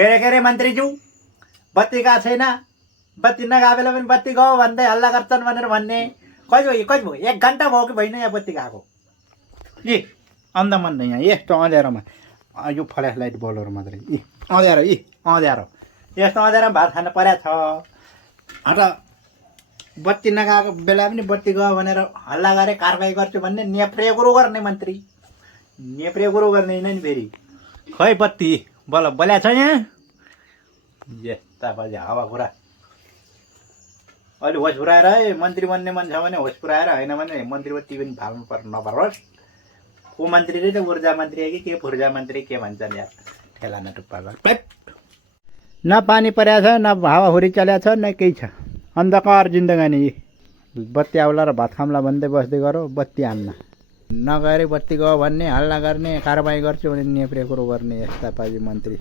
के अरे मन्त्रीज्यू बत्ती गएको छैन, बत्ती नगएको बेला पनि बत्ती गयो भन्दै हल्ला गर्छन् भनेर भन्ने। कहिले भयो 1 घन्टा भयो कि भएन यहाँ बत्ती गएको। ए अन्दामन नै यहाँ यस्तो अँध्यारोमा यो फ्ल्यास लाइट बल्बहरू मात्रै अँध्यारो यस्तो अँध्यारोमा भात खान परेको छ। अन्त बत्ती नगएको बेला पनि बत्ती गयो भनेर हल्ला गरे कारबाही गर्छु भन्ने नेप्रे गुरु गर्ने मन्त्री, नेप्रे गुरु गर्ने नि फेरि। खै बत्ती बल्ब बल्या छ यहाँ यस्ता बजे हावा कुरा। अहिले होस पुऱ्याएर है मन्त्री बन्ने मन छ भने होस पुऱ्याएर, होइन भने मन्त्री बत्ती पनि फाल्नु नपरोस्। को मन्त्री रे त ऊर्जा मन्त्री हो कि के फुर्जा मन्त्री के भन्छन् यार ठेला न टुप्पा न पानी परेको छ न हावाहुरी चलेको छ न केही छ। अन्धकार जिन्दगानी। बत्ती आउला र भात खाम्ला भन्दै बस्दै गरो, बत्ती हान्न नगरे बत्ती गयो भन्ने हल्ला गर्ने कारबाही गर्छु भने नेप्रे कुरो गर्ने यस्ता पाजी मन्त्री।